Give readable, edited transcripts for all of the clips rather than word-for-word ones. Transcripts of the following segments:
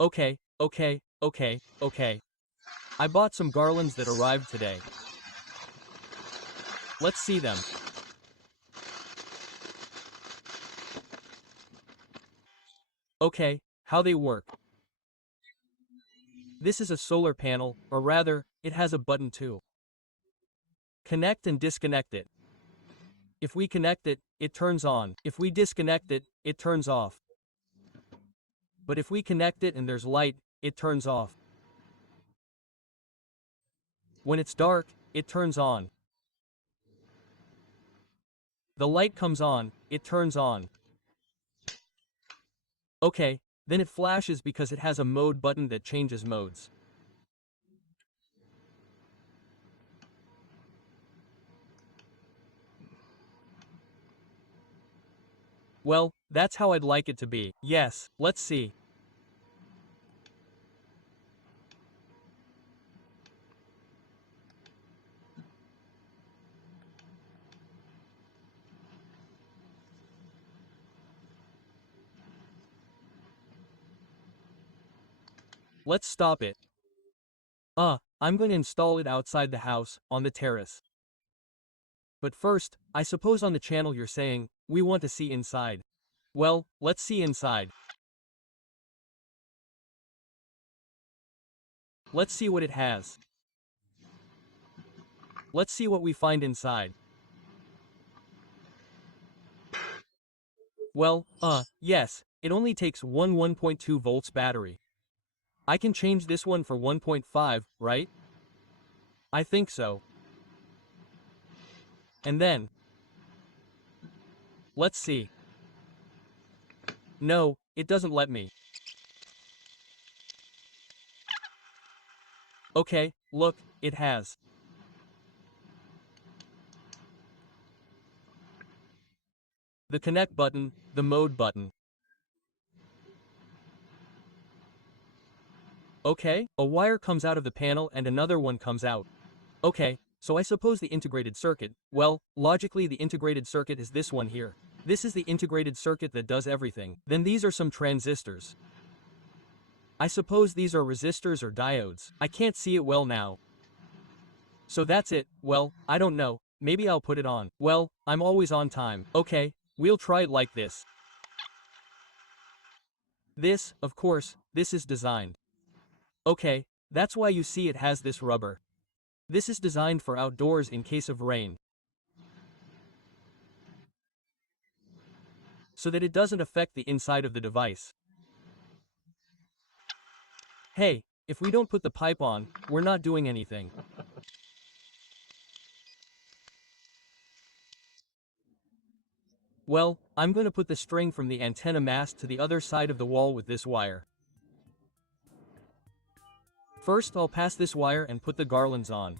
Okay, okay. I bought some garlands that arrived today. Let's see them. Okay, how they work. This is a solar panel, or rather, it has a button too. Connect and disconnect it. If we connect it, it turns on. If we disconnect it, it turns off. But if we connect it and there's light, it turns off. When it's dark, it turns on. The light comes on, it turns on. Okay, then it flashes because it has a mode button that changes modes. Well, that's how I'd like it to be. Yes, let's see. Let's stop it. I'm going to install it outside the house, on the terrace. But first, I suppose on the channel you're saying, we want to see inside. Well, let's see inside. Let's see what it has. Let's see what we find inside. Well, yes, it only takes one 1.2 volts battery. I can change this one for 1.5, right? I think so. And then, let's see. No, it doesn't let me. Okay, look, it has. The connect button, the mode button. Okay, a wire comes out of the panel and another one comes out. Okay, so I suppose the integrated circuit, well, logically the integrated circuit is this one here. This is the integrated circuit that does everything. Then these are some transistors. I suppose these are resistors or diodes. I can't see it well now. So that's it. Well, I don't know. Maybe I'll put it on. Well, I'm always on time. Okay, we'll try it like this. This, of course, this is designed. Okay, that's why you see it has this rubber. This is designed for outdoors in case of rain, so that it doesn't affect the inside of the device. Hey, if we don't put the pipe on, we're not doing anything. Well, I'm going to put the string from the antenna mast to the other side of the wall with this wire. First, I'll pass this wire and put the garlands on.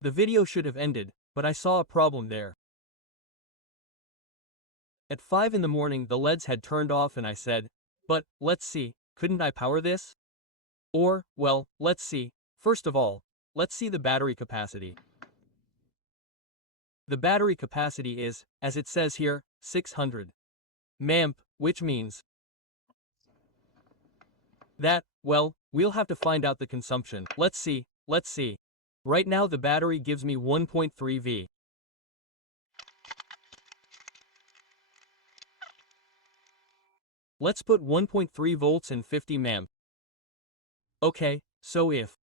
The video should have ended, but I saw a problem there. At 5 in the morning the LEDs had turned off and I said, but, let's see, couldn't I power this? Or, well, let's see. First of all, let's see the battery capacity. The battery capacity is, as it says here, 600 mAh, which means that, well, we'll have to find out the consumption. Let's see. Right now the battery gives me 1.3 V. Let's put 1.3 volts and 50 mAh. Okay, so if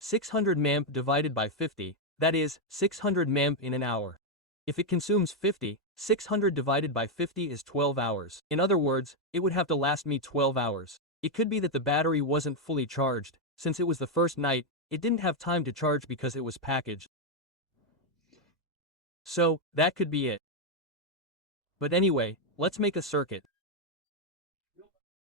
600 mAh divided by 50, that is, 600 mAh in an hour. If it consumes 50, 600 divided by 50 is 12 hours. In other words, it would have to last me 12 hours. It could be that the battery wasn't fully charged. Since it was the first night, it didn't have time to charge because it was packaged. So, that could be it. But anyway, let's make a circuit.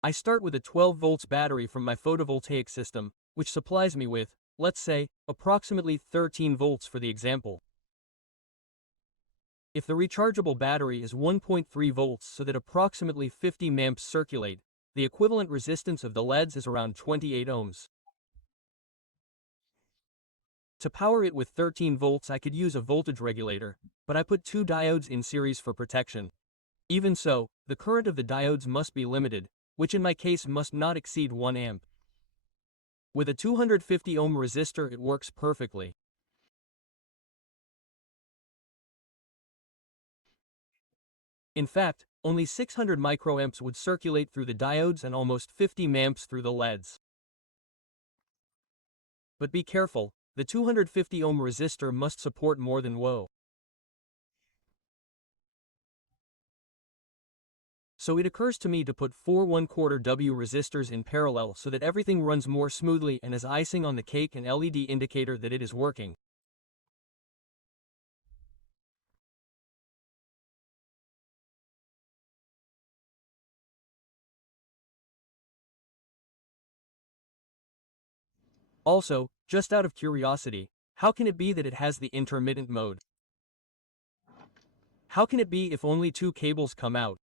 I start with a 12 volts battery from my photovoltaic system, which supplies me with, let's say, approximately 13 volts for the example. If the rechargeable battery is 1.3 volts so that approximately 50 mAh circulate, the equivalent resistance of the LEDs is around 28 ohms. To power it with 13 volts I could use a voltage regulator, but I put two diodes in series for protection. Even so, the current of the diodes must be limited, which in my case must not exceed 1 amp. With a 250 ohm resistor it works perfectly. In fact, only 600 microamps would circulate through the diodes and almost 50 mAh through the LEDs. But be careful, the 250 ohm resistor must support more than Whoa. So it occurs to me to put 4 1/4 W resistors in parallel so that everything runs more smoothly and as icing on the cake an LED indicator that it is working. Also, just out of curiosity, how can it be that it has the intermittent mode? How can it be if only 2 cables come out?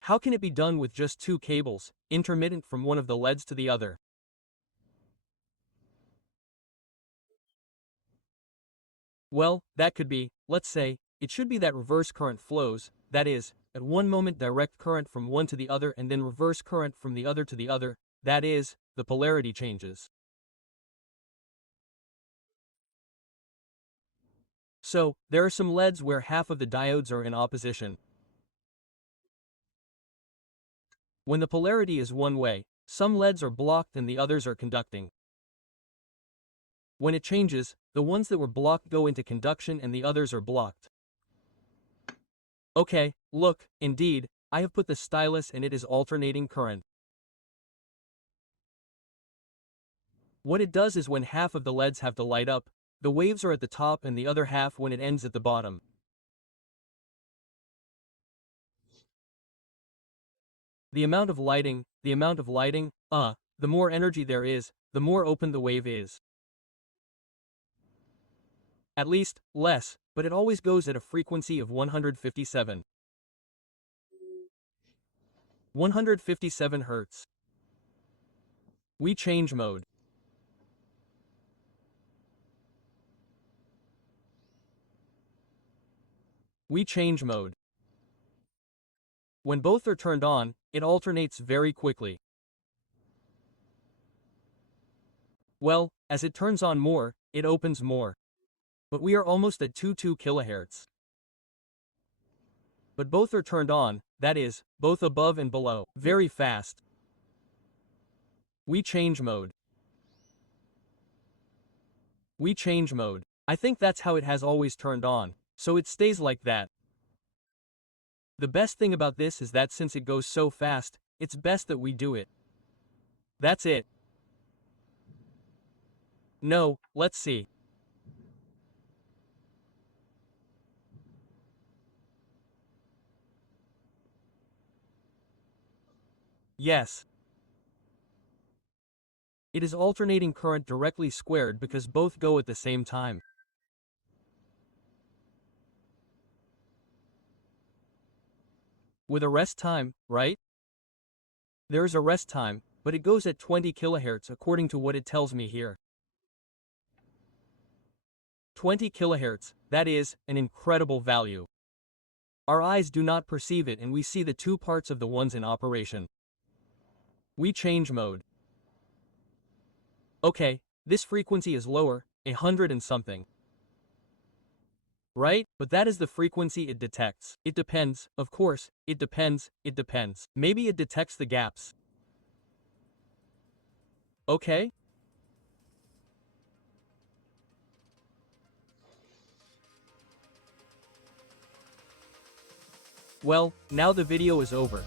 How can it be done with just 2 cables, intermittent from one of the LEDs to the other? Well, that could be, let's say, it should be that reverse current flows, that is, at one moment direct current from one to the other and then reverse current from the other to the other, that is, the polarity changes. So, there are some LEDs where half of the diodes are in opposition. When the polarity is one way, some LEDs are blocked and the others are conducting. When it changes, the ones that were blocked go into conduction and the others are blocked. Okay, look, indeed, I have put the stylus and it is alternating current. What it does is when half of the LEDs have to light up, the waves are at the top and the other half when it ends at the bottom. The amount of lighting, the more energy there is, the more open the wave is. At least, less, but it always goes at a frequency of 157. 157 Hz. We change mode. We change mode. When both are turned on, it alternates very quickly. Well, as it turns on more, it opens more. But we are almost at 22 kHz. But both are turned on, that is, both above and below, very fast. We change mode. We change mode. I think that's how it has always turned on, so it stays like that. The best thing about this is that since it goes so fast, it's best that we do it. That's it. No, let's see. Yes. It is alternating current directly squared because both go at the same time. With a rest time, right? There is a rest time, but it goes at 20 kilohertz according to what it tells me here. 20 kilohertz, that is, an incredible value. Our eyes do not perceive it and we see the two parts of the ones in operation. We change mode. Okay, this frequency is lower, 100 and something. Right? But that is the frequency it detects. It depends, of course, it depends. Maybe it detects the gaps. Okay? Well, now the video is over.